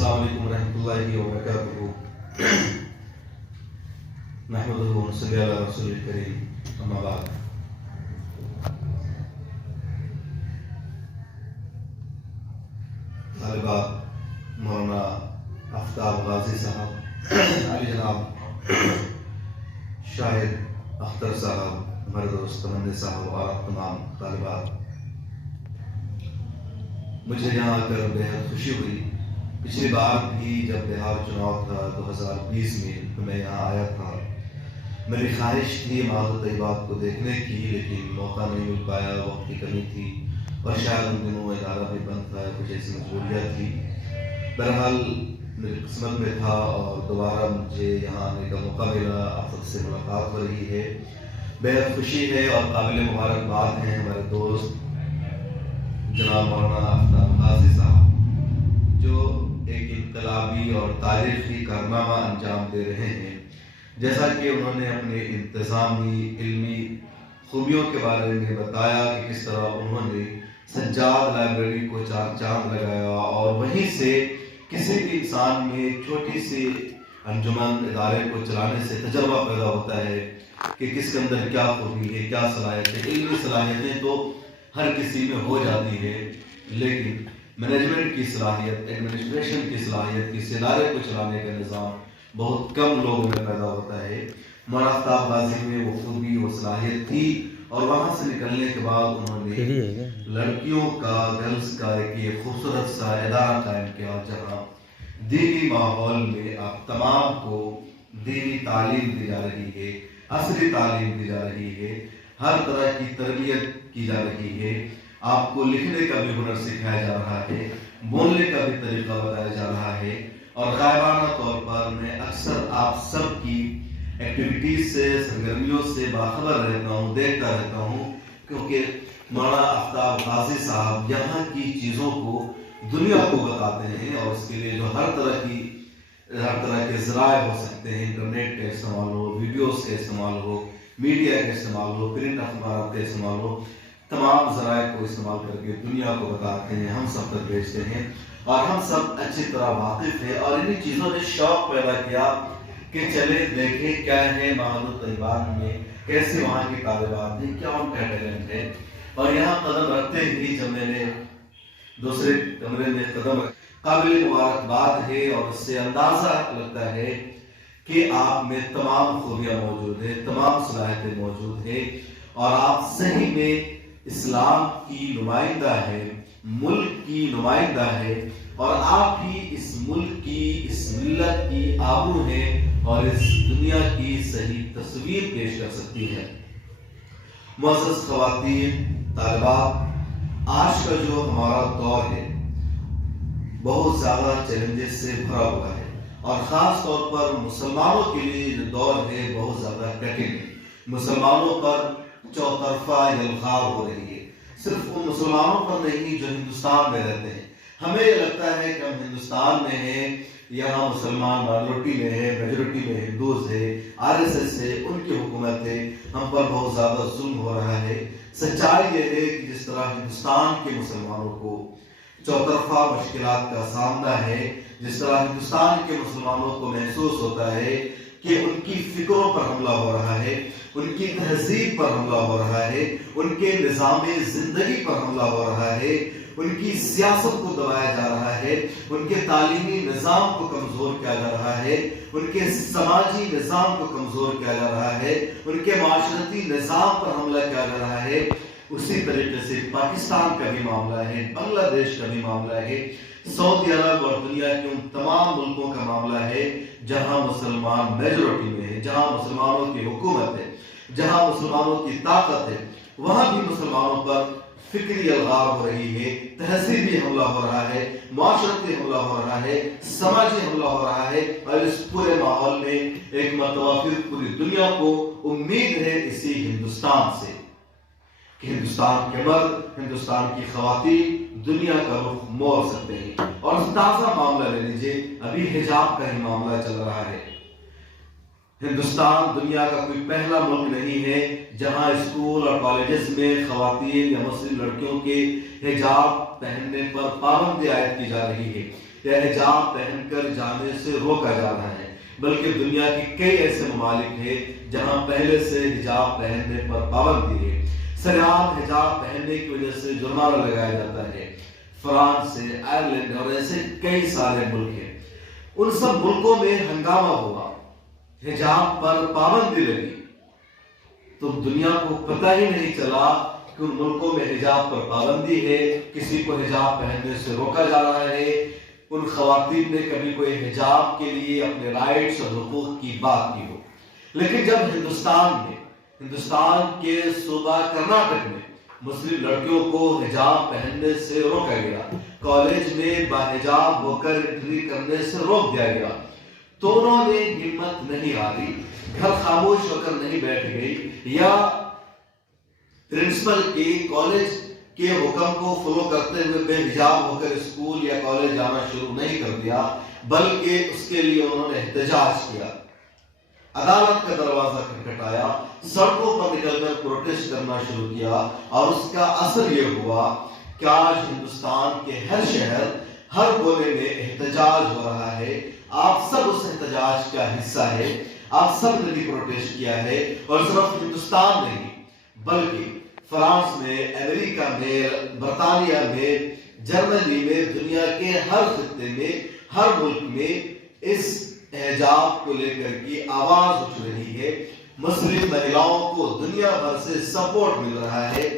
السلام علیکم ورحمۃ اللہ وبرکاتہ۔ نحمدہ ونصلی علی رسول الکریم، اما بعد۔ طالبات مولانا آفتاب غازی صاحب، علی جناب شاہد اختر صاحب، ہمارے دوست تمنا صاحب اور تمام طالبات، مجھے یہاں آ کر بےحد خوشی ہوئی۔ پچھلی بار بھی جب بہار چناؤ تھا 2020 میں میں یہاں آیا تھا، میری خواہش تھی معاذ طیبات کو دیکھنے کی، لیکن موقع نہیں مل پایا، وقت کی کمی تھی اور شاید ان دنوں ادارہ بھی بند تھا، کچھ ایسی مجبوریاں تھی۔ بہرحال میری قسمت میں تھا اور دوبارہ مجھے یہاں آنے کا موقع ملا، آپ سب سے ملاقات ہو رہی ہے، بےحد خوشی ہے اور قابل مبارکباد ہیں ہمارے دوست جناب مولانا آفتاب غازی صاحب، جو ایک انقلابی اور تاریخی کارنامہ انجام دے رہے ہیں۔ جیسا کہ انہوں نے اپنے انتظامی علمی خوبیوں کے بارے میں بتایا کہ کس طرح انہوں نے سجاد لائبریری کو چار چاند لگایا اور وہیں سے کسی بھی انسان میں چھوٹی سی انجمن ادارے کو چلانے سے تجربہ پیدا ہوتا ہے کہ کس کے اندر کیا خوبی ہے، کیا صلاحیت ہے۔ علمی صلاحیتیں تو ہر کسی میں ہو جاتی ہے، لیکن مینجمنٹ کی صلاحیت، ایڈمنسٹریشن کی صلاحیت، کسی ادارے کو چلانے کا نظام بہت کم لوگوں میں پیدا ہوتا ہے۔ مولانا آفتاب غازی میں وہ خوبی، وہ صلاحیت تھی اور وہاں سے نکلنے کے بعد انہوں نے لڑکیوں کا، گرلز کا ایک خوبصورت سا ادارہ قائم کیا، جہاں دینی ماحول میں آپ تمام کو دینی تعلیم دی جا رہی ہے، عصری تعلیم دی جا رہی ہے، ہر طرح کی تربیت کی جا رہی ہے، آپ کو لکھنے کا بھی ہنر سکھایا جا رہا ہے، بولنے کا بھی طریقہ بتایا جا رہا ہے۔ اور غائبانہ طور پر میں اکثر آپ سب کی ایکٹیویٹیز سے، سرگرمیوں سے باخبر رہتا ہوں، دیکھتا رہتا ہوں، کیونکہ مولانا آفتاب غازی صاحب یہاں کی چیزوں کو دنیا کو بتاتے ہیں، اور اس کے لیے جو ہر طرح کے ذرائع ہو سکتے ہیں، انٹرنیٹ کا استعمال ہو، ویڈیوز کا استعمال ہو، میڈیا کا استعمال ہو، پرنٹ اخبارات کا استعمال ہو، تمام ذرائع کو استعمال کر کے دنیا کو بتاتے ہیں، ہم سب تک بھیجتے ہیں، اور ہم سب اچھی طرح واقف ہیں۔ اور انہی چیزوں نے شوق پیدا کیا کہ چلے دیکھیں کیا ہے معاذ طیبات میں، کیسے وہاں کی طالبات ہیں، کیا ان کا ٹیلنٹ ہے۔ اور یہاں قدم رکھتے ہی جب میں نے دوسرے کمرے میں قدم رکھا، قابل مبارکباد ہے، اور اس سے اندازہ لگتا ہے کہ آپ میں تمام خوبیاں موجود ہیں، تمام صلاحیتیں موجود ہیں، اور آپ صحیح میں اسلام کی نمائندہ ہے، ملک کی نمائندہ ہے، اور آپ ہی اس ملک کی، اس ملت کی آبرو ہیں اور اس دنیا کی صحیح تصویر پیش کر سکتی ہے۔ معزز خواتین، طالبات، آج کا جو ہمارا دور ہے بہت زیادہ چیلنجز سے بھرا ہوا ہے، اور خاص طور پر مسلمانوں کے لیے جو دور ہے بہت زیادہ کٹھن ہے۔ مسلمانوں پر چوطرفہ الغار ہو رہی ہے، صرف ان مسلمانوں پر نہیں جو ہندوستان میں رہتے ہیں۔ ہمیں یہ لگتا ہے کہ ہم ہندوستان میں ہیں، یہاں مسلمان مائنورٹی میں ہے، میجورٹی میں ہندوز ہے، RSS ہے، ان کی حکومت ہے، ہم پر بہت زیادہ ظلم ہو رہا ہے۔ سچائی یہ ہے کہ جس طرح ہندوستان کے مسلمانوں کو چوطرفہ مشکلات کا سامنا ہے، جس طرح ہندوستان کے مسلمانوں کو محسوس ہوتا ہے کہ ان کی فکروں پر حملہ ہو رہا ہے، ان کی تہذیب پر حملہ ہو رہا ہے، ان کے نظام زندگی پر حملہ ہو رہا ہے، ان کی سیاست کو دبایا جا رہا ہے، ان کے تعلیمی نظام کو کمزور کیا جا رہا ہے، ان کے سماجی نظام کو کمزور کیا جا رہا ہے، ان کے معاشرتی نظام پر حملہ کیا جا رہا ہے۔ اسی طریقے سے پاکستان کا بھی معاملہ ہے، بنگلہ دیش کا بھی معاملہ ہے، سعودی عرب اور دنیا کے ان تمام ملکوں کا معاملہ ہے جہاں مسلمان میجورٹی میں ہے، جہاں مسلمانوں کی حکومت ہے، جہاں مسلمانوں کی طاقت ہے، وہاں بھی مسلمانوں پر فکری الغار ہو رہی ہے، تہذیبی حملہ ہو رہا ہے، معاشرتی حملہ ہو رہا ہے، سماجی حملہ ہو رہا ہے، اور اس پورے ماحول میں ایک مرتبہ پھر پوری دنیا کو امید ہے اسی ہندوستان سے کہ ہندوستان کے مرد، ہندوستان کی خواتین دنیا کا رخ موڑ سکتے ہیں۔ اور تازہ معاملہ لے لیجئے، ابھی حجاب کا ہی معاملہ چل رہا ہے۔ ہندوستان دنیا کا کوئی پہلا ملک نہیں ہے جہاں اسکول اور کالجز میں خواتین یا مسلم لڑکیوں کے حجاب پہننے پر پابندی عائد کی جا رہی ہے۔ یا حجاب پہن کر جانے سے روکا جا رہا ہے، بلکہ دنیا کے کئی ایسے ممالک ہیں جہاں پہلے سے حجاب پہننے پر پابندی ہے۔ سرعام حجاب پہننے کی وجہ سے جرمانہ لگایا جاتا ہے۔ فرانس ہے، آئرلینڈ اور ایسے کئی سارے ملک ہیں، ان سب ملکوں میں ہنگامہ ہوا، حجاب پر پابندی لگی، تو دنیا کو پتہ ہی نہیں چلا کہ ان ملکوں میں حجاب پر پابندی ہے، کسی کو حجاب پہننے سے روکا جا رہا ہے۔ ان خواتین نے کبھی کوئی حجاب کے لیے اپنے رائٹس اور حقوق کی بات کی ہو، لیکن جب ہندوستان کے صوبہ کرناٹک میں مسلم لڑکیوں کو حجاب پہننے سے روکا گیا، کالج میں باحجاب ہو کر انٹری کرنے سے روک دیا گیا، تو انہوں نے ہمت نہیں ہاری، گھر خاموش ہو کر نہیں بیٹھ گئی، یا پرنسپل کی کالج کے حکم کو فالو کرتے ہوئے بے حجاب ہو کر اسکول یا کالج جانا شروع نہیں کر دیا، بلکہ اس کے لیے انہوں نے احتجاج کیا، عدالت کا دروازہ کھٹکھٹایا، سڑکوں پر نکل کر پروٹیسٹ کرنا شروع کیا، اور اس کا اثر یہ ہوا کہ آج ہندوستان کے ہر شہر، ہر کونے میں احتجاج ہو رہا ہے۔ آپ سب اس احتجاج کا حصہ ہے، آپ سب نے بھی پروٹیسٹ کیا ہے، اور صرف ہندوستان نہیں بلکہ فرانس میں، امریکہ میں، برطانیہ میں، جرمنی میں، دنیا کے ہر خطے میں، ہر ملک میں اس حجاب کو لے کر کی آواز اٹھ رہی ہے۔ مسلم مہیلاؤں کو دنیا بھر سے سپورٹ مل رہا ہے۔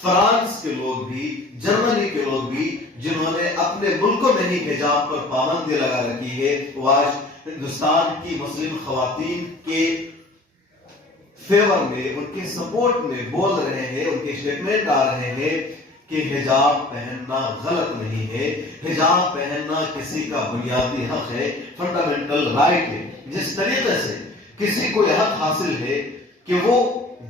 فرانس کے لوگ بھی، جرمنی کے لوگ بھی، جنہوں نے اپنے ملکوں میں ہی حجاب پر پابندی لگا رکھی ہے، وہ آج ہندوستان کی مسلم خواتین کے فیور میں، ان کے سپورٹ میں بول رہے ہیں، ان کے اسٹیٹمنٹ آ رہے ہیں کہ حجاب پہننا غلط نہیں ہے، حجاب پہننا کسی کا بنیادی حق ہے، فنڈامنٹل رائٹ ہے۔ جس طریقے سے کسی کو یہ حق حاصل ہے کہ وہ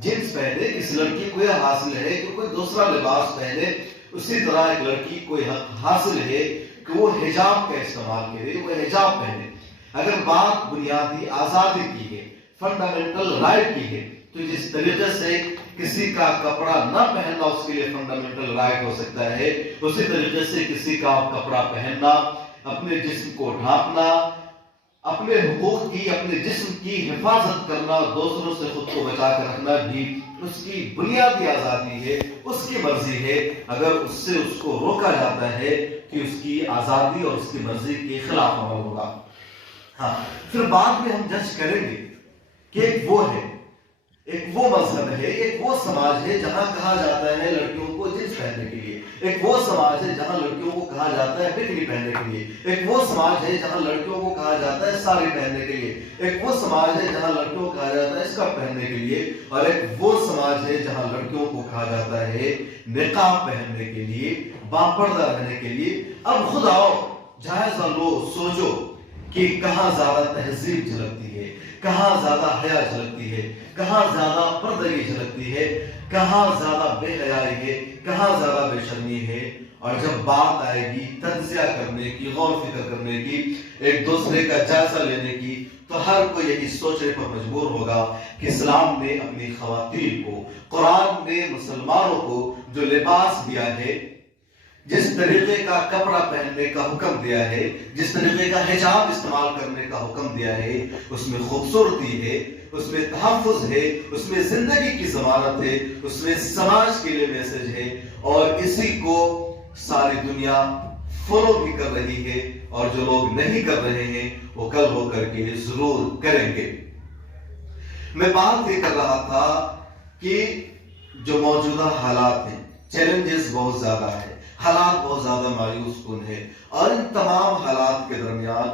جنس پہنے، کسی لڑکی کو یہ حاصل ہے کہ کوئی دوسرا لباس پہنے، اسی طرح ایک لڑکی کو یہ حق حاصل ہے کہ وہ حجاب کا استعمال کرے، وہ حجاب پہنے۔ اگر بات بنیادی آزادی کی ہے، فنڈامنٹل رائٹ کی ہے، تو جس طریقے سے کسی کا کپڑا نہ پہننا اس کے لیے فنڈامنٹل رائٹ ہو سکتا ہے، اسی طریقے سے کسی کا کپڑا پہننا، اپنے جسم کو ڈھانپنا، اپنے حقوق کی، اپنے جسم کی حفاظت کرنا، دوسروں سے خود کو بچا کر رکھنا بھی اس کی بنیادی آزادی ہے، اس کی مرضی ہے۔ اگر اس سے اس کو روکا جاتا ہے کہ اس کی آزادی اور اس کی مرضی کے خلاف عمل ہوگا۔ ہاں، پھر بعد میں ہم جج کریں گے کہ ایک وہ ہے، ایک وہ مذہب ہے، ایک وہ سماج ہے جہاں کہا جاتا ہے لڑکیوں کو جنس پہننے کے لیے، ایک وہ سماج ہے جہاں لڑکیوں کو کہا جاتا ہے بکنی پہننے کے لیے، ایک وہ سماج ہے جہاں لڑکیوں کو کہا جاتا ہے ساڑی پہننے کے لیے، ایک وہ سماج ہے جہاں لڑکیوں کو کہا جاتا ہے اسکرٹ پہننے کے لیے، اور ایک وہ سماج ہے جہاں لڑکیوں کو کہا جاتا ہے نقاب پہننے کے لیے، باپردہ رہنے کے لیے۔ اب خود آؤ، جائزہ لو، سوچو کہ کہاں زیادہ تہذیب جھلکتی ہے، کہاں زیادہ حیا جھلکتی ہے، کہاں زیادہ پردگی جھلکتی ہے، کہاں زیادہ بے حیائی ہے، کہاں زیادہ بے شرمی ہے۔ اور جب بات آئے گی تجزیہ کرنے کی، غور فکر کرنے کی، ایک دوسرے کا جائزہ لینے کی، تو ہر کوئی یہی سوچنے پر مجبور ہوگا کہ اسلام نے اپنی خواتین کو، قرآن نے مسلمانوں کو جو لباس دیا ہے، جس طریقے کا کپڑا پہننے کا حکم دیا ہے، جس طریقے کا حجاب استعمال کرنے کا حکم دیا ہے، اس میں خوبصورتی ہے، اس میں تحفظ ہے، اس میں زندگی کی ضمانت ہے، اس میں سماج کے لیے میسج ہے، اور اسی کو ساری دنیا فالو بھی کر رہی ہے، اور جو لوگ نہیں کر رہے ہیں وہ کل ہو کر کے ضرور کریں گے۔ میں بات یہ کر رہا تھا کہ جو موجودہ حالات ہیں، چیلنجز بہت زیادہ ہے، حالات بہت زیادہ مایوس کن ہے، اور ان تمام حالات کے درمیان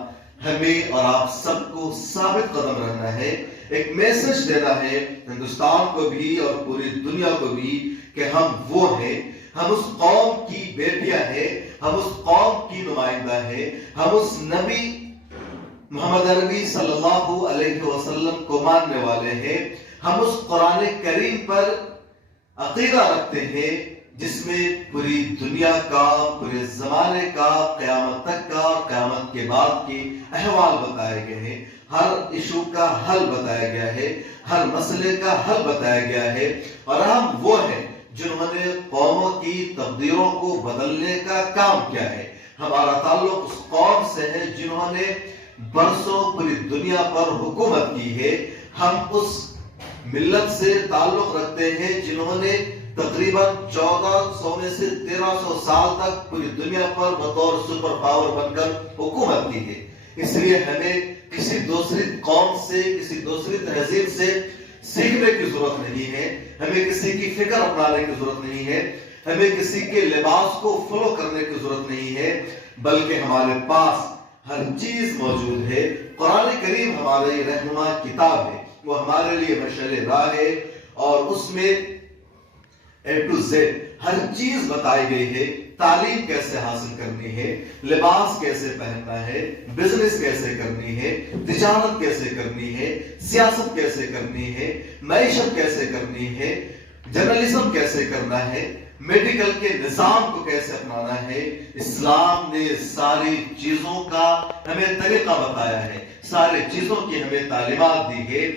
ہمیں اور آپ سب کو ثابت قدم رہنا ہے، ایک میسج دینا ہے ہندوستان کو بھی اور پوری دنیا کو بھی کہ ہم وہ ہیں، ہم اس قوم کی بیٹیاں ہیں، ہم اس قوم کی نمائندہ ہیں، ہم اس نبی محمد عربی صلی اللہ علیہ وسلم کو ماننے والے ہیں، ہم اس قرآن کریم پر عقیدہ رکھتے ہیں جس میں پوری دنیا کا، پورے زمانے کا، قیامت تک کا اور قیامت کے بعد کے احوال بتائے گئے ہیں، ہر ایشو کا حل بتایا گیا ہے، ہر مسئلے کا حل بتایا گیا ہے، اور ہم وہ ہیں جنہوں نے قوموں کی تقدیروں کو بدلنے کا کام کیا ہے، ہمارا تعلق اس قوم سے ہے جنہوں نے برسوں پوری دنیا پر حکومت کی ہے. ہم اس ملت سے تعلق رکھتے ہیں جنہوں نے تقریباً 1400 میں سے 1300 سال تک پوری دنیا پر بطور سپر پاور بن کر حکومت کی ہے. اس لیے ہمیں کسی دوسری قوم سے، کسی دوسری تہذیب سے سیکھنے کی ضرورت نہیں ہے. ہمیں کسی کی فکر اپنانے کی ضرورت نہیں ہے. ہمیں کسی کے لباس کو فالو کرنے کی ضرورت نہیں ہے، بلکہ ہمارے پاس ہر چیز موجود ہے. قرآن کریم ہماری رہنما کتاب ہے، وہ ہمارے لیے مشعل راہ ہے، اور اس میں A to Z ہر چیز بتائی گئی ہے. تعلیم کیسے حاصل کرنی ہے، لباس کیسے پہننا ہے، بزنس کیسے کرنی ہے، تجارت کیسے کرنی ہے، سیاست کیسے کرنی ہے، معیشت کیسے کرنی ہے، جرنلزم کیسے کرنا ہے، میڈیکل کے نظام کو کیسے اپنانا ہے. اسلام نے ساری چیزوں کا ہمیں طریقہ بتایا ہے، ساری چیزوں کی ہمیں تعلیمات دی ہے.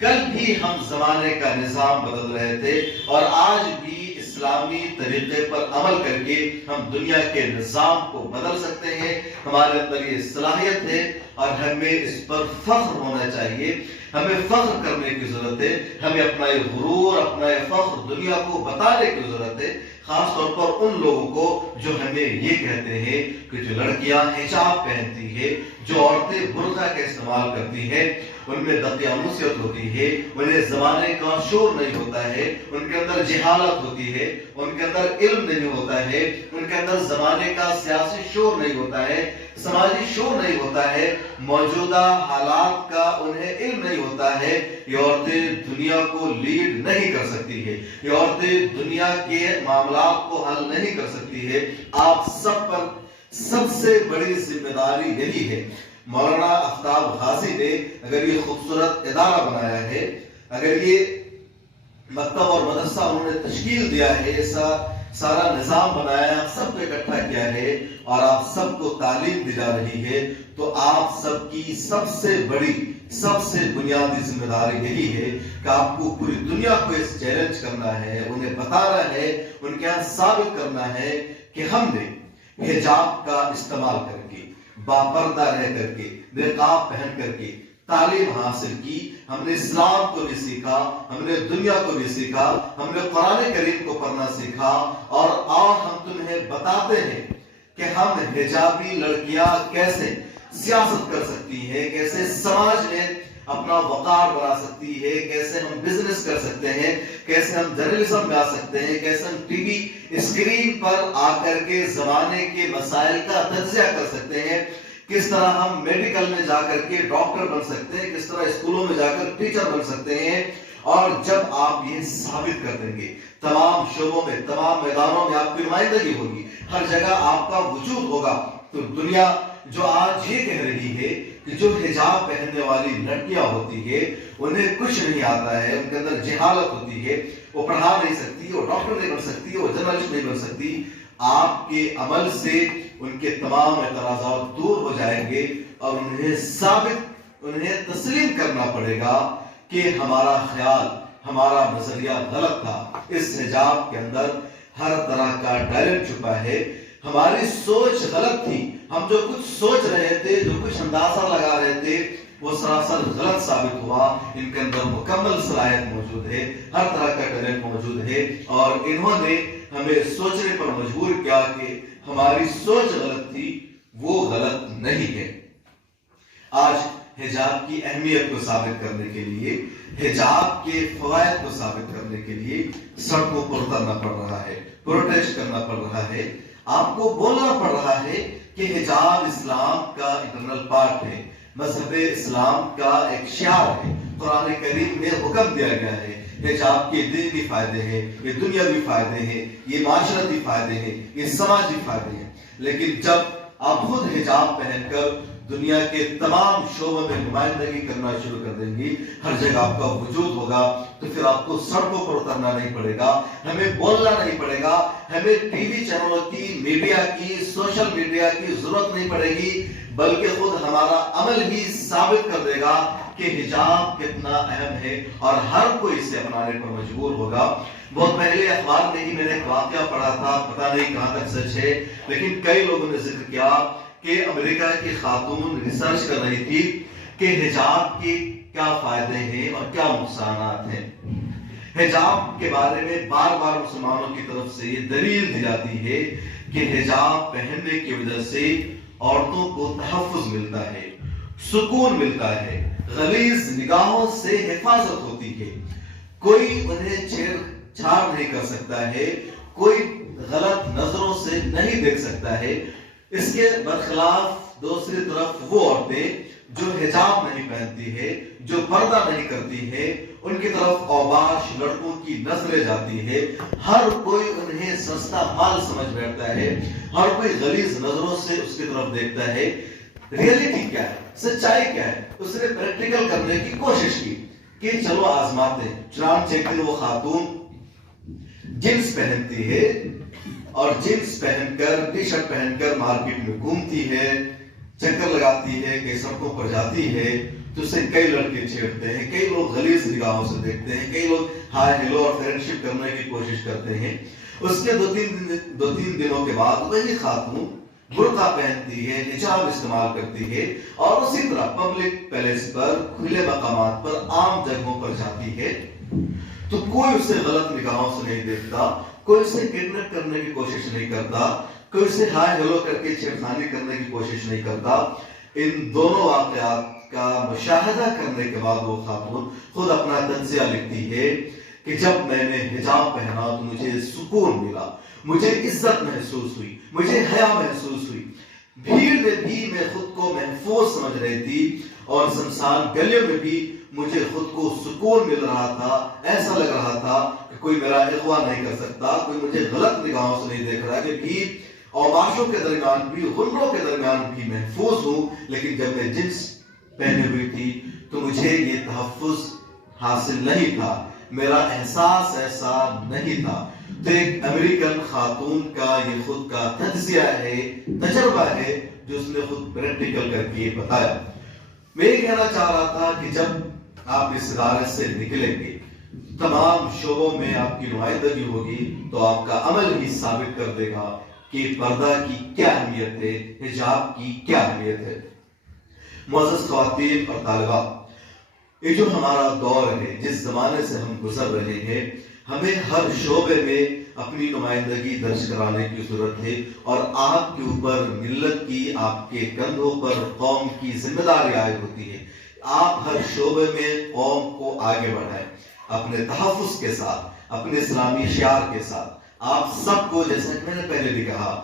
کل بھی ہم زمانے کا نظام بدل رہے تھے، اور آج بھی اسلامی طریقے پر عمل کر کے ہم دنیا کے نظام کو بدل سکتے ہیں. ہمارے اندر یہ صلاحیت ہے، اور ہمیں اس پر فخر ہونا چاہیے. ہمیں فخر کرنے کی ضرورت ہے. ہمیں اپنا یہ غرور، اپنا یہ فخر دنیا کو بتانے کی ضرورت ہے، خاص طور پر ان لوگوں کو جو ہمیں یہ کہتے ہیں کہ جو لڑکیاں حجاب پہنتی ہے، جو عورتیں برقع کا استعمال کرتی ہیں، ان میں دقیانوسیت ہوتی ہے، انہیں زمانے کا شور نہیں ہوتا ہے، ان کے اندر جہالت ہوتی ہے، ان کے اندر علم نہیں ہوتا ہے، ان کے اندر زمانے کا سیاسی شور نہیں ہوتا ہے، سماجی شور نہیں ہوتا ہے، موجودہ حالات کا انہیں علم نہیں ہوتا ہے. یہ عورتیں دنیا کو لیڈ نہیں کر سکتی ہے، یہ عورتیں دنیا کے معاملات کو حل نہیں کر سکتی ہے. آپ سب پر سب سے بڑی ذمہ داری یہی ہے. مولانا آفتاب غازی نے اگر یہ خوبصورت ادارہ بنایا ہے، اگر یہ مکتب اور مدرسہ انہوں نے تشکیل دیا ہے، ایسا سارا نظام بنایا ہے، آپ سب کو اکٹھا کیا ہے، اور آپ سب کو تعلیم دی جا رہی ہے، تو آپ سب کی سب سے بڑی، سب سے بنیادی ذمہ داری یہی ہے کہ آپ کو پوری دنیا کو اس چیلنج کرنا ہے، انہیں بتانا ہے، ان کے یہاں ثابت کرنا ہے کہ ہم نے حجاب کا استعمال کر کے، باپردہ رہ کر کے، نقاب پہن کر کے تعلیم حاصل کی. ہم نے اسلام کو بھی سیکھا، ہم نے دنیا کو بھی سیکھا، ہم نے قرآن کریم کو پڑھنا سیکھا، اور ہم تمہیں بتاتے ہیں کہ ہم حجابی لڑکیاں کیسے سیاست کر سکتی ہیں، کیسے سماج میں اپنا وقار بنا سکتی ہے، کیسے ہم بزنس کر سکتے ہیں، کیسے ہم جرنلزم میں آ سکتے ہیں، کیسے ہم ٹی وی اسکرین پر آ کر کے زمانے کے مسائل کا تجزیہ کر سکتے ہیں، کس طرح ہم میڈیکل میں جا کر کے ڈاکٹر بن سکتے ہیں، کس طرح اسکولوں میں جا کر ٹیچر بن سکتے ہیں. اور جب آپ یہ ثابت کر دیں گے، تمام شعبوں میں، تمام میدانوں میں آپ کی نمائندگی ہوگی، ہر جگہ آپ کا وجود ہوگا، تو دنیا جو آج یہ کہہ رہی ہے کہ جو حجاب پہننے والی لڑکیاں ہوتی ہے انہیں کچھ نہیں آتا ہے، ان کے اندر جہالت ہوتی ہے، وہ پڑھا نہیں سکتی، وہ ڈاکٹر نہیں بن سکتی، وہ جرنلسٹ نہیں بن سکتی، آپ کے عمل سے ان کے تمام اعتراضات دور ہو جائیں گے، اور انہیں تسلیم کرنا پڑے گا کہ ہمارا خیال، ہمارا نظریہ غلط تھا. اس حجاب کے اندر ہر طرح کا ٹیلنٹ چھپا ہے، ہماری سوچ غلط تھی، ہم جو کچھ سوچ رہے تھے، جو کچھ اندازہ لگا رہے تھے، وہ سراسر غلط ثابت ہوا. ان کے اندر مکمل صلاحیت موجود ہے، ہر طرح کا ٹیلنٹ موجود ہے، اور انہوں نے ہمیں سوچنے پر مجبور کیا کہ ہماری سوچ غلط تھی، وہ غلط نہیں ہے. آج حجاب کی اہمیت کو ثابت کرنے کے لیے، حجاب کے فوائد کو ثابت کرنے کے لیے سڑکوں پر اترنا پڑ رہا ہے، پروٹیسٹ کرنا پڑ رہا ہے، آپ کو بولنا پڑ رہا ہے کہ حجاب اسلام کا انٹرنل پارٹ ہے، مذہب اسلام کا ایک شعار ہے. قرآن کریم میں حکم دیا گیا ہے، حجاب کے دینی فائدے ہیں، یہ دنیاوی فائدے ہیں، یہ معاشرتی فائدے ہیں، یہ سماجی فائدے ہیں. لیکن جب آپ خود حجاب پہن کر دنیا کے تمام شعبوں میں نمائندگی کرنا شروع کر دیں گی، ہر جگہ آپ کا وجود ہوگا، تو پھر آپ کو سڑکوں پر اترنا نہیں پڑے گا، ہمیں بولنا نہیں پڑے گا، ہمیں ٹی وی چینلوں کی، میڈیا کی، سوشل میڈیا کی ضرورت نہیں پڑے گی، بلکہ خود ہمارا عمل ہی ثابت کر دے گا کہ حجاب کتنا اہم ہے اور ہر کوئی اسے اپنانے پر مجبور ہوگا۔ بہت پہلے اخبار میں ہی میں نے ایک واقعہ پڑھا تھا، پتہ نہیں کہاں تک سچ ہے، لیکن کئی لوگوں نے ذکر کیا کہ امریکہ کی خاتون ریسرچ کر رہی تھی کہ حجاب کے کیا فائدے ہیں اور کیا نقصانات ہیں۔ حجاب کے بارے میں بار بار مسلمانوں کی طرف سے یہ دلیل دی جاتی ہے کہ حجاب پہننے کی وجہ سے عورتوں کو تحفظ ملتا ہے، سکون ملتا ہے، غلیظ نگاہوں سے حفاظت ہوتی ہے، کوئی انہیں چھیڑ چھاڑ نہیں کر سکتا ہے، کوئی غلط نظروں سے نہیں دیکھ سکتا ہے۔ اس کے برخلاف دوسری طرف وہ عورتیں جو حجاب نہیں پہنتی ہے، جو پردہ نہیں کرتی ہے، ان کی طرف اوباش لڑکوں کی نظریں جاتی ہے، ہر کوئی انہیں سستا مال سمجھ بیٹھتا ہے، ہر کوئی غلیظ نظروں سے اس کی طرف دیکھتا ہے۔ ریئلٹی کیا ہے، سچائی کیا ہے، اس نے پریکٹیکل کرنے کی کوشش کی کہ چلو آزماتے ہیں۔ چنانچہ ایک دن وہ خاتون جینس پہنتی ہے اور جینس پہن کر، ٹی شرٹ پہن کر مارکیٹ میں گھومتی ہے، چکر لگاتی ہے، کئی سڑکوں پر جاتی ہے تو اسے کئی لڑکے چھیڑتے ہیں، کئی لوگ غلیظ نگاہوں سے دیکھتے ہیں، کئی لوگ ہائی ہیلو اور فرینڈ شپ کرنے کی کوشش کرتے ہیں۔ اس کے دو تین دنوں کے بعد وہی خاتون برقع پہنتی ہے، حجاب استعمال کرتی ہے اور اسی طرح پبلک پیلیس پر، کھلے مقامات پر، عام جگہوں پر جاتی ہے تو کوئی اسے غلط نگاہوں سے نہیں دیکھتا، کوئی اسے کڈنیپ کرنے کی کوشش نہیں کرتا، کوئی اسے ہائی ہیلو کر کے چھیڑخانی کرنے کی کوشش نہیں کرتا۔ ان دونوں واقعات کا مشاہدہ کرنے کے بعد وہ خاتون خود اپنا تجزیہ لکھتی ہے کہ جب میں نے حجاب پہنا تو مجھے سکون ملا، مجھے عزت محسوس ہوئی، مجھے حیا محسوس ہوئی، بھیڑ میں بھی میں خود کو محفوظ سمجھ رہی تھی اور سنسان گلیوں میں بھی مجھے خود کو سکون مل رہا تھا، ایسا لگ رہا تھا کہ کوئی میرا اغوا نہیں کر سکتا، کوئی مجھے غلط نگاہوں سے نہیں دیکھ رہا، کہ بھی اوباشوں کے درمیان بھی، غنوں کے درمیان بھی محفوظ ہوں۔ لیکن جب میں جنس پہنے ہوئی تھی تو مجھے یہ تحفظ حاصل نہیں تھا، میرا احساس ایسا نہیں تھا۔ تو ایک امریکن خاتون کا یہ خود کا تجزیہ ہے، تجربہ ہے جو اس نے خود پریکٹیکل کر کے بتایا۔ میں یہ کہنا چاہ رہا تھا کہ جب آپ اس ادارے سے نکلیں گے، تمام شعبوں میں آپ کی نمائندگی ہوگی تو آپ کا عمل ہی ثابت کر دے گا کہ پردہ کی کیا اہمیت ہے، حجاب کی کیا اہمیت ہے۔ معزز خواتین اور طالبات، یہ جو ہمارا دور ہے، جس زمانے سے ہم گزر رہے ہیں، ہمیں ہر شعبے میں اپنی نمائندگی درج کرانے کی ضرورت ہے اور آپ کے اوپر ملت کی، آپ کے کندھوں پر قوم کی ذمہ داری عائد ہوتی ہے۔ آپ ہر شعبے میں قوم کو آگے بڑھائیں، اپنے تحفظ کے ساتھ، اپنے اسلامی شعار کے ساتھ۔ آپ سب کو، جیسا کہ میں نے پہلے بھی کہا،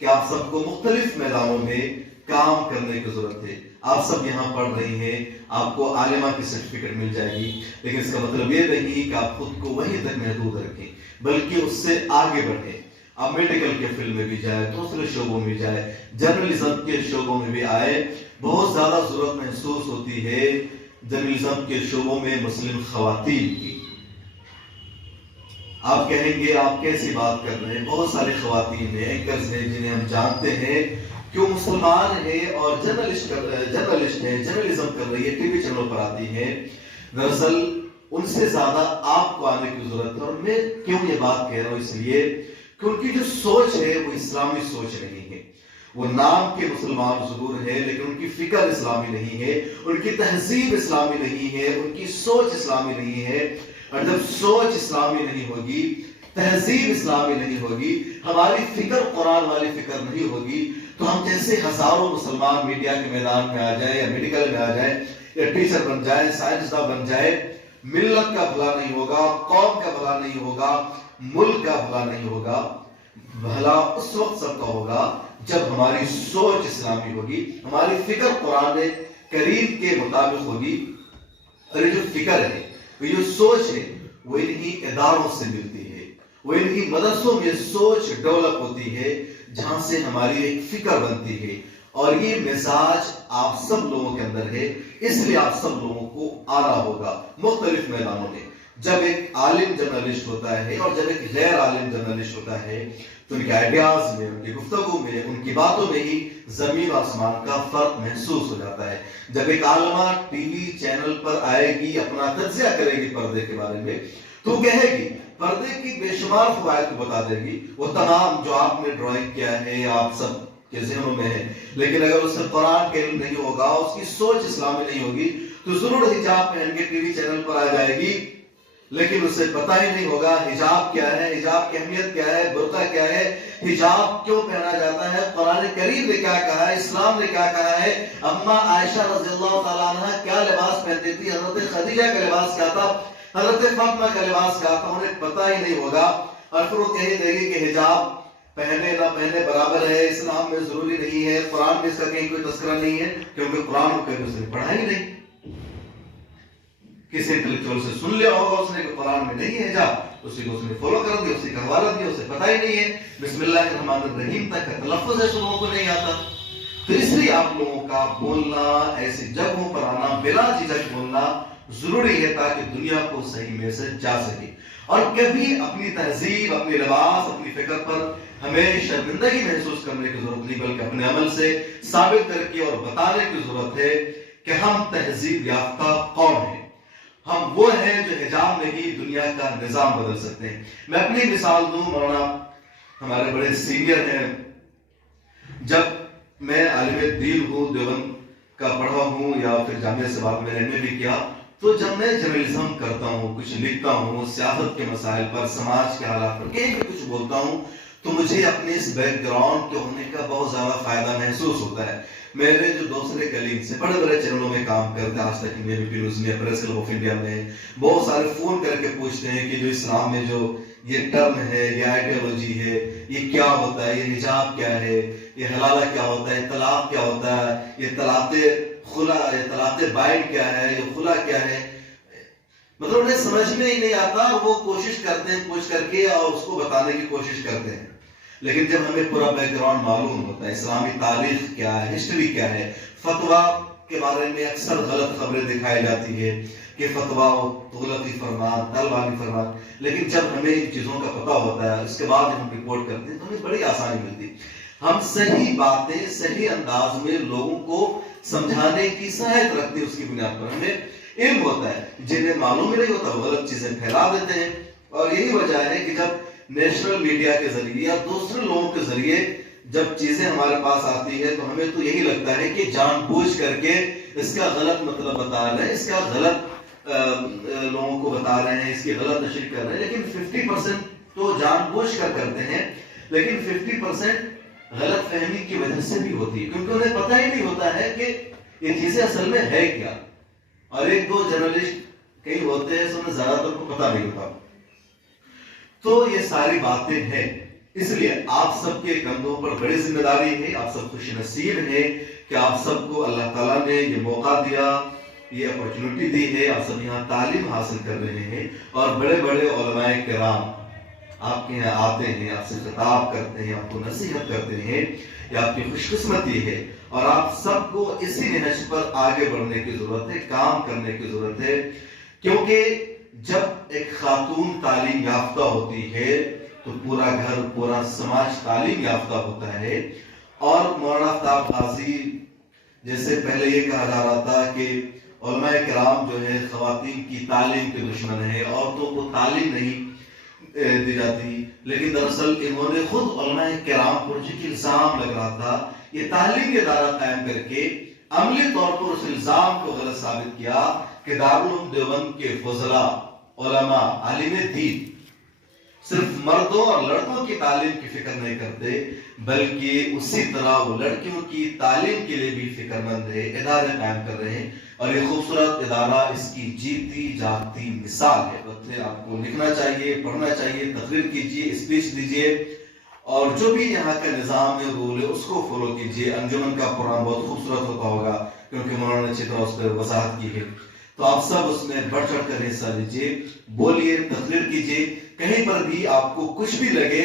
کہ آپ سب کو مختلف میدانوں میں کام کرنے کی ضرورت ہے۔ آپ سب یہاں پڑھ رہی ہیں، آپ کو عالمہ کی سرٹیفکیٹ مل جائے گی، لیکن اس کا مطلب یہ نہیں کہ آپ خود کو وہیں تک محدود رکھیں، بلکہ اس سے آگے بڑھیں۔ آپ میڈیکل کے فیلڈ میں بھی جائیں، دوسرے شعبوں میں جائیں، جرنلزم کے شعبوں میں بھی آئے۔ بہت زیادہ ضرورت محسوس ہوتی ہے جرنلزم کے شعبوں میں مسلم خواتین کی۔ آپ کہیں گے آپ کیسی بات کر رہے ہیں؟ بہت ساری خواتین ہیں، اینکرز ہیں جنہیں ہم جانتے ہیں کہ وہ مسلمان ہیں اور جرنلسٹ ہیں، جرنلزم کر رہی ہے، ٹی وی چینل پر آتی ہیں۔ دراصل ان سے زیادہ آپ کو آنے کی ضرورت ہے، اور میں کیوں یہ بات کہہ رہا ہوں؟ اس لیے کہ ان کی جو سوچ ہے وہ اسلامی سوچ نہیں ہے۔ وہ نام کے مسلمان ضرور ہے لیکن ان کی فکر اسلامی نہیں ہے، ان کی تہذیب اسلامی نہیں ہے، ان کی سوچ اسلامی نہیں ہے۔ اور جب سوچ اسلامی نہیں ہوگی، تہذیب اسلامی نہیں ہوگی، ہماری فکر قرآن والی فکر نہیں ہوگی، تو ہم جیسے ہزاروں مسلمان میڈیا کے میدان میں آ جائیں یا میڈیکل میں آ جائیں یا ٹیچر بن جائیں، سائنسداں بن جائیں، ملت کا بھلا نہیں ہوگا، قوم کا بھلا نہیں ہوگا، ملک کا بھلا نہیں ہوگا۔ بھلا اس وقت سب کا ہوگا جب ہماری سوچ اسلامی ہوگی، ہماری فکر قرآن کریم کے مطابق ہوگی۔ اور یہ جو فکر ہے، یہ جو سوچ ہے، وہ انہی اداروں سے ملتی ہے، وہ انہی مدرسوں میں سوچ ڈیولپ ہوتی ہے جہاں سے ہماری ایک فکر بنتی ہے۔ اور یہ مزاج آپ سب لوگوں کے اندر ہے، اس لیے آپ سب لوگوں کو آنا ہوگا مختلف میدانوں میں۔ جب ایک عالم جرنلسٹ ہوتا ہے اور جب ایک غیر عالم جرنلسٹ ہوتا ہے تو ان کے آئیڈیاز میں، ان کی گفتگو میں، ان کی باتوں میں ہی زمین و آسمان کا فرق محسوس ہو جاتا ہے۔ جب ایک عالمہ ٹی وی چینل پر آئے گی، اپنا تجزیہ کرے گی پردے کے بارے میں، تو کہے گی، پردے کی بے شمار فوائد کو بتا دے گی، وہ تمام جو آپ نے ڈرائنگ کیا ہے آپ سب کے ذہنوں میں ہے، لیکن اگر اس سے قرآن کے علم نہیں ہوگا، اس کی سوچ اسلامی نہیں ہوگی، تو ضرور حجاب پہن کے ٹی وی چینل پر آ جائے گی، لیکن اسے پتہ ہی نہیں ہوگا حجاب کیا ہے، حجاب کی اہمیت کیا ہے، برقع کیا ہے، حجاب کیوں پہنا جاتا ہے، قرآن کریم نے کیا کہا ہے، اسلام نے کیا کہا ہے، اما عائشہ رضی اللہ تعالیٰ عنہ کیا لباس پہنتی تھی، حضرت خدیجہ کا لباس کیا تھا، حضرت فاطمہ کا لباس کیا تھا، انہیں پتہ ہی نہیں ہوگا، اور پھر وہ کہہ دے گی کہ حجاب پہنے نہ پہنے برابر ہے، اسلام میں ضروری نہیں ہے، قرآن میں اس کا کہیں کوئی تذکرہ نہیں ہے، کیونکہ قرآن کو کہیں اس نے پڑھا ہی نہیں۔ کسی انٹلیکچوئل سے سن لیا ہوگا اس نے کہ قرآن میں نہیں ہے حجاب، اسی کو اس نے فالو کر دیا، اسی کا حوالہ دیا، اسے پتہ ہی نہیں ہے بسم اللہ الرحمن الرحیم تک کا تلفظ ایسے لوگوں کو نہیں آتا۔ تو اس لیے آپ لوگوں کا بولنا، ایسی جگہوں پر آنا، بلا جھجک بولنا ضروری ہے تاکہ دنیا کو صحیح میسج جا سکے، اور کبھی اپنی تہذیب، اپنی لباس، اپنی فکر پر ہمیں شرمندگی محسوس کرنے کی ضرورت نہیں، بلکہ اپنے عمل سے ثابت کر کے اور بتانے کی ضرورت ہے کہ ہم تہذیب یافتہ قوم ہیں، ہم وہ ہیں جو حجاب میں ہی دنیا کا نظام بدل سکتے ہیں۔ میں اپنی مثال دوں، مولانا ہمارے بڑے سینئر ہیں، جب میں عالم دین ہوں، دیوبند کا پڑھا ہوں، یا پھر جامعہ سے بعد میں نے بھی کیا، تو جب میں جرنلزم کرتا ہوں، کچھ لکھتا ہوں سیاست کے مسائل پر، سماج کے حالات پر کہیں بھی کچھ بولتا ہوں، تو مجھے اپنے اس بیک گراؤنڈ کے ہونے کا بہت زیادہ فائدہ محسوس ہوتا ہے۔ میرے جو دوسرے کلیگ سے بڑے بڑے چینلوں میں کام کرتے ہیں، آج تک میں بھی نیوز میں، پریس کلب آف انڈیا میں، بہت سارے فون کر کے پوچھتے ہیں کہ جو اسلام میں جو یہ ٹرم ہے، یہ آئیڈیالوجی ہے، یہ کیا ہوتا ہے، یہ حجاب کیا ہے، یہ حلالہ کیا ہوتا ہے، طلاق کیا ہوتا ہے، یہ طلاق خلا، یہ طلاق بائن کیا ہے، یہ خلا کیا ہے، مطلب انہیں سمجھ میں ہی نہیں آتا، وہ کوشش کرتے ہیں پوچھ کر کے اور اس کو بتانے کی کوشش کرتے ہیں، لیکن جب ہمیں پورا بیک گراؤنڈ معلوم ہوتا ہے، اسلامی تاریخ کیا ہے، ہسٹری کیا ہے، فتویٰ کے بارے میں اکثر غلط خبریں دکھائی جاتی ہے کہ فتویٰ تغلقی فرمان، طلبانی فرمان، لیکن جب ہمیں ان چیزوں کا پتہ ہوتا ہے، اس کے بعد ہم رپورٹ کرتے ہیں تو ہمیں بڑی آسانی ملتی، ہم صحیح باتیں صحیح انداز میں لوگوں کو سمجھانے کی صلاحیت رکھتے ہیں، اس کی بنیاد پر ہمیں علم ہوتا ہے، جنہیں معلوم ہی نہیں ہوتا وہ غلط چیزیں پھیلا دیتے ہیں، اور یہی وجہ ہے کہ جب نیشنل میڈیا کے ذریعے یا دوسرے لوگوں کے ذریعے جب چیزیں ہمارے پاس آتی ہے تو ہمیں تو یہی لگتا ہے کہ جان بوجھ کر کے اس کا غلط مطلب بتا رہے ہیں، اس کا غلط لوگوں کو بتا رہے ہیں، اس کی غلط نشر کر رہے ہیں، لیکن 50% تو جان بوجھ کر کرتے ہیں، لیکن 50% غلط فہمی کی وجہ سے بھی ہوتی ہے، کیونکہ انہیں پتہ ہی نہیں ہوتا ہے کہ یہ چیزیں اصل میں ہے کیا، اور ایک دو جرنلسٹ کئی ہوتے ہیں، انہیں زیادہ تر کو پتہ نہیں ہوتا۔ تو یہ ساری باتیں ہیں، اس لیے آپ سب کے کندھوں پر بڑی ذمہ داری ہے، آپ سب خوش نصیب ہیں کہ آپ سب کو اللہ تعالیٰ نے یہ موقع دیا، یہ اپورچونٹی دی ہے، آپ سب یہاں تعلیم حاصل کر رہے ہیں، اور بڑے بڑے علماء کرام آپ کے یہاں آتے ہیں، آپ سے خطاب کرتے ہیں، آپ کو نصیحت کرتے ہیں، یہ آپ کی خوش قسمتی ہے، اور آپ سب کو اسی نہج پر آگے بڑھنے کی ضرورت ہے، کام کرنے کی ضرورت ہے، کیونکہ جب ایک خاتون تعلیم یافتہ ہوتی ہے تو پورا گھر، پورا سماج تعلیم یافتہ ہوتا ہے، اور مولانا آفتاب غازی جیسے پہلے یہ کہا جا رہا تھا کہ علماء کرام جو ہے خواتین کی تعلیم کے دشمن ہیں، عورتوں کو تعلیم نہیں دی جاتی، لیکن دراصل انہوں نے خود علماء کرام پر جو الزام لگ رہا تھا، یہ تعلیم کے ادارہ قائم کر کے عملی طور پر اس الزام کو غلط ثابت کیا کہ دارالعلوم دیوبند کے فضلاء، علماء، عالم دین صرف مردوں اور لڑکوں کی تعلیم کی فکر نہیں کرتے، بلکہ اسی طرح وہ لڑکیوں کی تعلیم کے لیے بھی فکر مند ہے، ادارے قائم کر رہے ہیں، اور یہ خوبصورت ادارہ اس کی جیتی جاگتی مثال ہے۔ بچے آپ کو لکھنا چاہیے، پڑھنا چاہیے، تقریر کیجیے، اسپیچ دیجیے، اور جو بھی یہاں کا نظام ہے، رول ہے، اس کو فالو کیجیے۔ انجمن کا پروگرام بہت خوبصورت ہوتا ہوگا کیونکہ مولانا نے اچھی طرح اس پر وضاحت کی ہے، تو آپ سب اس میں بڑھ چڑھ کر حصہ لیجیے، بولیے، تقریر کیجیے، کہیں پر بھی آپ کو کچھ بھی لگے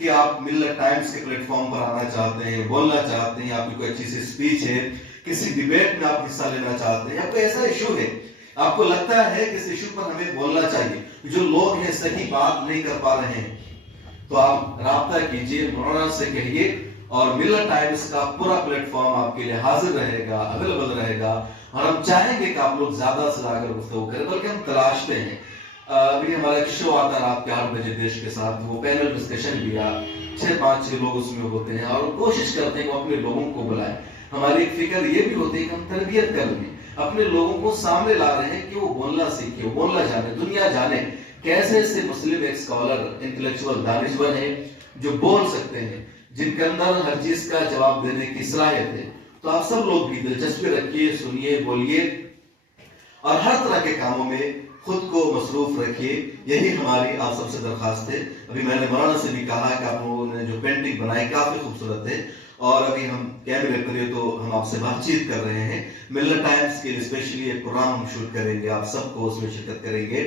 کہ آپ ملت ٹائمز کے پلیٹ فارم پر آنا چاہتے ہیں، بولنا چاہتے ہیں، آپ کی کوئی اچھی سی اسپیچ ہے، کسی ڈیبیٹ میں آپ حصہ لینا چاہتے ہیں، یا کوئی ایسا ایشو ہے آپ کو لگتا ہے کہ اس ایشو پر ہمیں بولنا چاہیے، جو لوگ ہیں صحیح بات نہیں کر پا رہے ہیں، تو آپ رابطہ کیجئے، مولانا سے کہیے، اور ملت ٹائمز کا پورا پلیٹ فارم آپ کے لیے حاضر رہے گا، اویلیبل رہے گا، اور ہم چاہیں گے کہ آپ لوگ زیادہ سے زیادہ گفتگو کریں، بلکہ ہم تلاشتے ہیں۔ ابھی ہمارا ایک شو آتا ہے رات کے 8 بجے دیش کے ساتھ، وہ پینل ڈسکشن بھی 6 لوگ اس میں ہوتے ہیں، اور کوشش کرتے ہیں کہ اپنے لوگوں کو بلائیں۔ ہماری ایک فکر یہ بھی ہوتی ہے کہ ہم تربیت کر لیں، اپنے لوگوں کو سامنے لا رہے ہیں کہ وہ بولنا سیکھیں، بولنا جانے، دنیا جانے کیسے سے مسلم ایک اسکالر، انٹلیکچوئل، دانشور ہیں جو بول سکتے ہیں، جن کے اندر ہر چیز کا جواب دینے کی صلاحیت ہے۔ تو آپ سب لوگ بھی دلچسپی رکھیے، سنیے، بولیے، اور ہر طرح کے کاموں میں خود کو مصروف رکھیے، یہی ہماری آپ سب سے درخواست ہے۔ ابھی میں نے مولانا سے بھی کہا کہ آپ لوگوں نے جو پینٹنگ بنائی کافی خوبصورت ہے، اور ابھی ہم کیمرے پر تو ہم آپ سے بات چیت کر رہے ہیں، ملت ٹائمز کے لیے اسپیشلی ایک پروگرام ہم شوٹ کریں گے، آپ سب کو اس میں شرکت کریں گے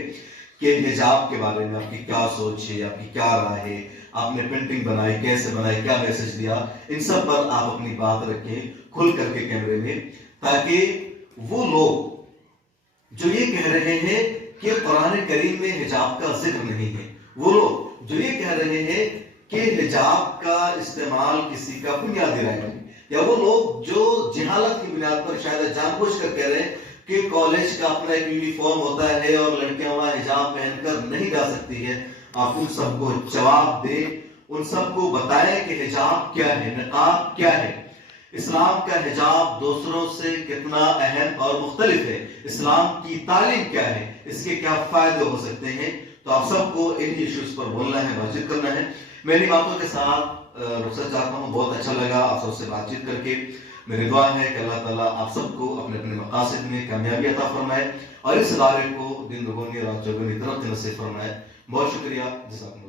کہ حجاب کے بارے میں آپ کی کیا سوچ ہے، آپ کی کیا رائے ہے، آپ نے پینٹنگ بنائی، کیسے بنائی، کیا میسج دیا، ان سب پر آپ اپنی بات رکھیں کھل کر کے کیمرے میں، تاکہ وہ لوگ جو یہ کہہ رہے ہیں کہ قرآن کریم میں حجاب کا ذکر نہیں ہے، وہ لوگ جو یہ کہہ رہے ہیں کہ حجاب کا استعمال کسی کا بنیادی رائے نہیں، یا وہ لوگ جو جہالت کی بنیاد پر شاید جان بوجھ کر کہہ رہے ہیں کہ کالج کا اپنا ایک یونیفارم ہوتا ہے اور لڑکیاں وہاں حجاب پہن کر نہیں جا سکتی ہے، آپ ان سب کو جواب دیں، ان سب کو بتائیں کہ حجاب کیا ہے، نقاب کیا ہے، اسلام کا حجاب دوسروں سے کتنا اہم اور مختلف ہے، اسلام کی تعلیم کیا ہے، اس کے کیا فائدے ہو سکتے ہیں۔ تو آپ سب کو ان ایشوز پر بولنا ہے، بات چیت کرنا ہے۔ میری باتوں کے ساتھ رخصت چاہتا ہوں، بہت اچھا لگا آپ سب سے بات چیت کر کے۔ میری دعا ہے کہ اللہ تعالیٰ آپ سب کو اپنے اپنے مقاصد میں کامیابی عطا فرمائے، اور اس ادارے کو دن دگنی رات چوگنی ترقی نصیب فرمائے۔ بہت شکریہ، جزاکم اللہ۔